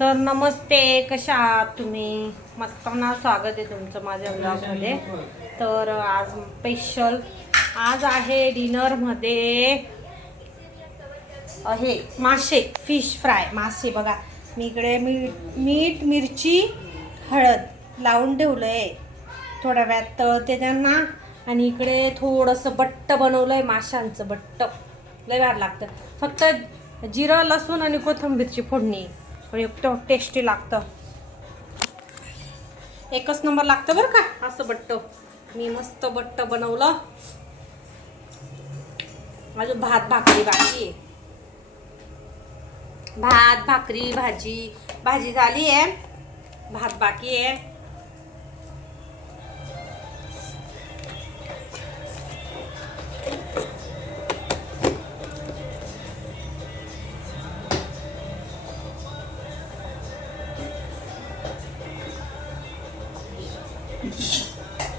तर नमस्ते, कशा आहात तुम्ही? मस्त ना, स्वागत आहे तुमचं माझ्या ब्लॉगमध्ये. तर आज स्पेशल आज आहे डिनरमध्ये आहे मासे, फिश फ्राय. मासे बघा, मी इकडे मीठ मिरची हळद लावून ठेवलं आहे. थोड्या वेळात तळते त्यांना. आणि इकडे थोडंसं बट्ट बनवलं आहे, माशांचं बट्ट. लय भारी लागतं. फक्त जिरं लसूण आणि कोथिंबीरची फोडणी, पण एकदम टेस्टी लागतं. एकच नंबर लागतं बरं का असं बट्ट. मी मस्त बट्ट बनवलं. अजून भात भाकरी बाकी आहे. भात भाकरी भाजी झाली आहे, भात बाकी आहे.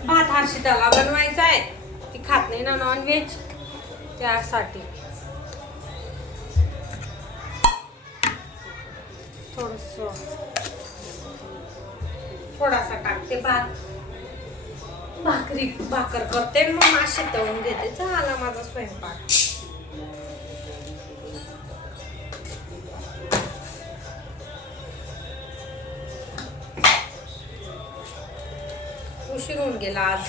भात हर्षिताला बनवायचा आहे, ती खात नाही ना नॉनव्हेज, त्यासाठी थोडासा टाकते भात. भाकर करते, मग मासे तळून घेते. झाला माझा स्वयंपाक. उशीर होऊन गेला आज.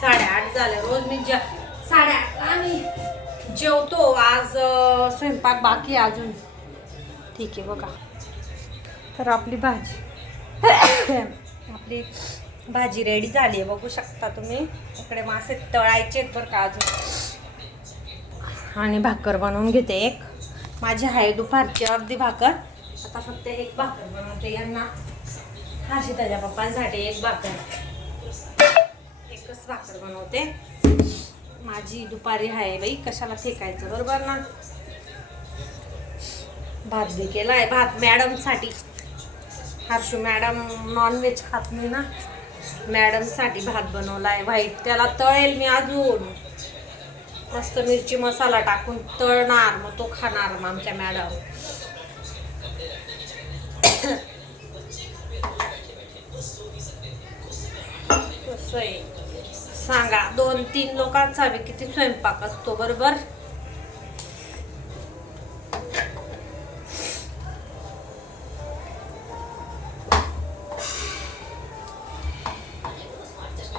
8:30 झाले. रोज मी 8:30 आम्ही जेवतो. आज स्वयंपाक बाकी अजून. ठीक आहे बघा. तर आपली भाजी रेडी झाली आहे, बघू शकता तुम्ही. इकडे मासे तळायचे आहेत बरं का अजून. आणि भाकर बनवून घेते एक. माझी आहे दुपारची अर्धी भाकर. आता फक्त एक भाकर बनवते यांना. हर्षिताच्या पप्पांसाठी एक भाकर, एकच भाकर बनवते. माझी दुपारी आहे बाई, कशाला फेकायचं, बरोबर ना. भात बी केलाय. भात मॅडमसाठी. हर्षू मॅडम नॉनव्हेज खात नाही ना, मॅडमसाठी भात बनवलाय व्हाईट. त्याला तळेल मी अजून मस्त मिरची मसाला टाकून तळणार, मग तो खाणार मग आमच्या मॅडम. कसं आहे सांगा, 2-3 लोकांचा बी किती स्वयंपाक असतो, बरोबर.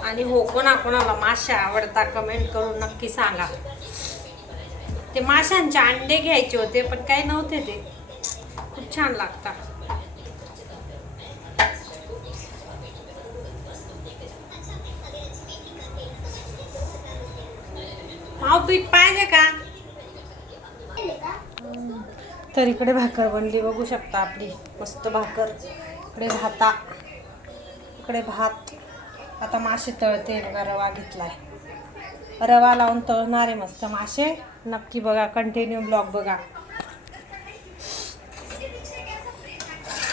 आणि हो, कोणाला मासे आवडता कमेंट करून नक्की सांगा. ते माशांचे अंडे घ्यायचे होते, पण काही नव्हते. ते खूप छान लागतात. पीठ पाहिजे का? तर इकडे भाकर बनली, बघू शकता आपली मस्त भाकर. इकडे भात. आता मासे तळते. रवा घेतलाय, रवा लावून तळणारे मस्त मासे. नक्की बघा, कंटिन्यू ब्लॉग बघा.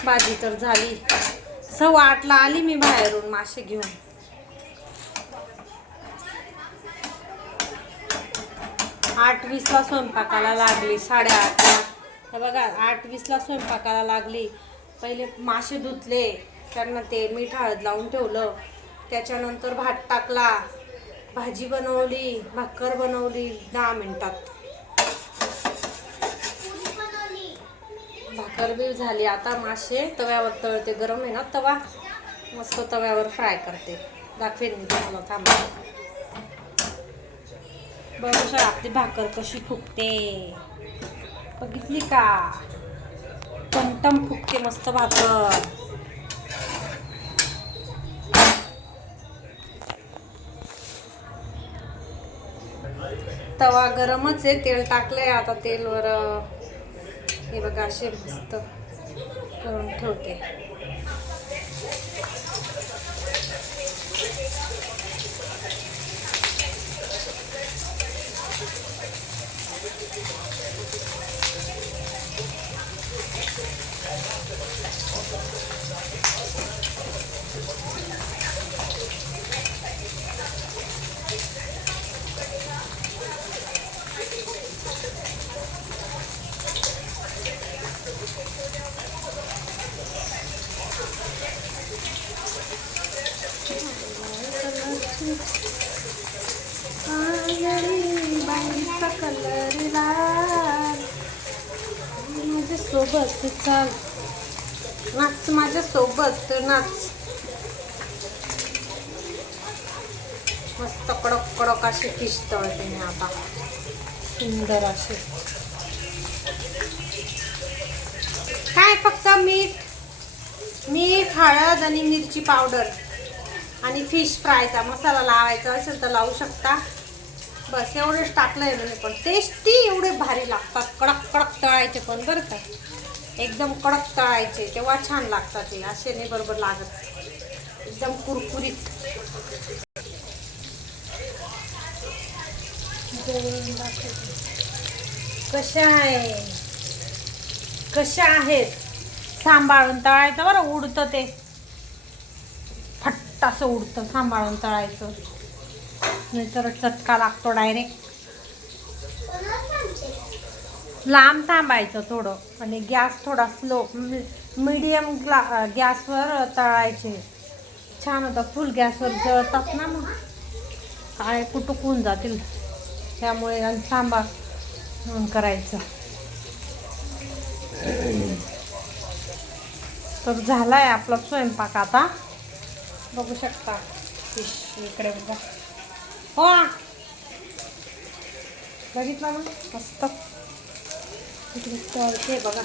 भाजी तर झाली. 8:15 आली मी बाहेरून मासे घेऊन. 8:20 स्वयंपाकाला लागली. 8:30 हे बघा, 8:20 स्वयंपाकाला लागली. पहिले मासे धुतले, त्यांना ते मीठ हळद लावून ठेवलं. त्याच्यानंतर भात टाकला, भाजी बनवली, भाकर बनवली. 10 मिनिटात भाकर बी झाली. आता मासे तव्यावर तळते. गरम आहे ना तवा, मस्त तव्यावर फ्राय करते. दाखवेन मी तुम्हाला, थांबा. बघू आपली भाकर कशी फुगते, बघितली का? टमटम फुगते मस्त भाकर. तवा गरमच आहे, तेल टाकलंय. आता तेलवर हे बघा असे मस्त करून ठेवते. सोबत चाल, नाच माझ्या सोबत नाच. मस्त कडक कडक असे फिश तळते मी आता, सुंदर असे. काय फक्त मीठ हळद आणि मिरची पावडर आणि फिश फ्रायचा मसाला लावायचा असेल तर लावू शकता. बस एवढंच टाकलंय मी, पण टेस्टी एवढे भारी लागतात. कडक कडक तळायचे पण बरं का, एकदम कडक तळायचे तेव्हा छान लागतात. ते असे नाही बरोबर लागत, एकदम कुरकुरीत. कशा आहेत सांभाळून तळायचं बरं, उडतं ते फट्ट असं उडतं. सांभाळून तळायचं नाहीतर चटका लागतो डायरेक्ट. लांब थांबायचं थोडं आणि गॅस थोडा स्लो मीडियम गॅसवर तळायचे. छान होतं. फुल गॅसवर जळतात ना मग काय कुटुक होऊन जातील, त्यामुळे सांभाळून करायचं. तर झालाय आपला स्वयंपाक आता, बघू शकता. फिश इकडे बघा. हो बघितलं ना मस्त इकडे तळते बघा.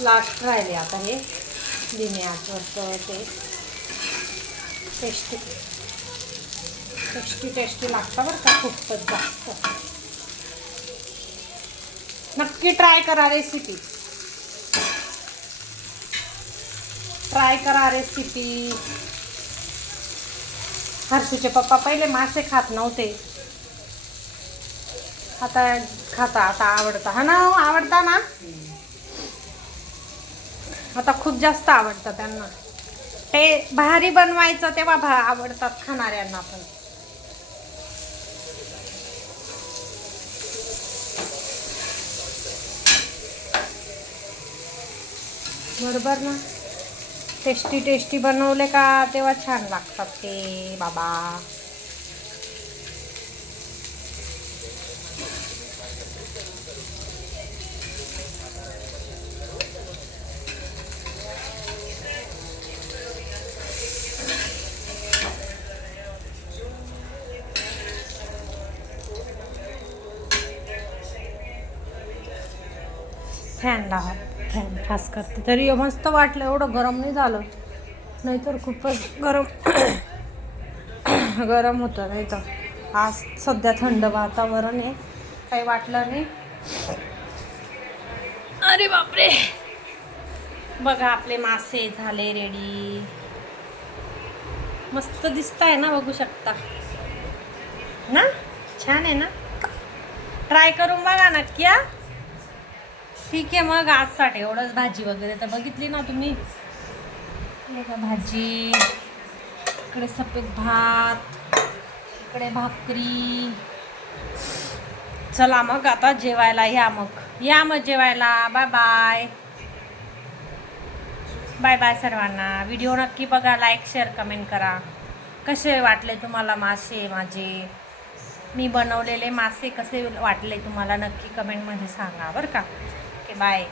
लास्ट राहिले आता हे धीमे आचेवर तळते. टेस्टी टेस्टी टेस्टी लागतं बरं का, खूपच जास्त. नक्की ट्राय करा रेसिपी, ट्राय करा रेसिपी. हर्षूचे पप्पा पहिले मासे खात नव्हते, आता खाता, आता आवडता. हा ना, आवडता ना आता, खूप जास्त आवडतं त्यांना. ते भारी बनवायचं तेव्हा आवडतात खाणाऱ्यांना पण. बरोबर ना, टेस्टी टेस्टी बनवले का तेव्हा छान लागतात ते बाबा. फॅन लावा, फॅन खास करते तरी मस्त वाटलं. एवढं गरम नाही झालं, नाहीतर खूपच गरम गरम होतं. नाही तर आज सध्या थंड वातावरण आहे, काही वाटलं नाही. अरे बापरे, बघा आपले मासे झाले रेडी. मस्त दिसत आहे ना, बघू शकता ना, छान आहे ना. ट्राय करून बघा नक्की. ठीक आहे मग आजसाठी एवढंच. भाजी वगैरे तर बघितली ना तुम्ही, बघा भाजी, इकडे सफेद भात, इकडे भाकरी. चला मग आता जेवायला या मग जेवायला. बाय बाय, बाय बाय सर्वांना. व्हिडिओ नक्की बघा, लाईक शेअर कमेंट करा. कसे वाटले तुम्हाला मासे माझे, मी बनवलेले मासे कसे वाटले तुम्हाला नक्की कमेंटमध्ये सांगा बरं का. Okay bye.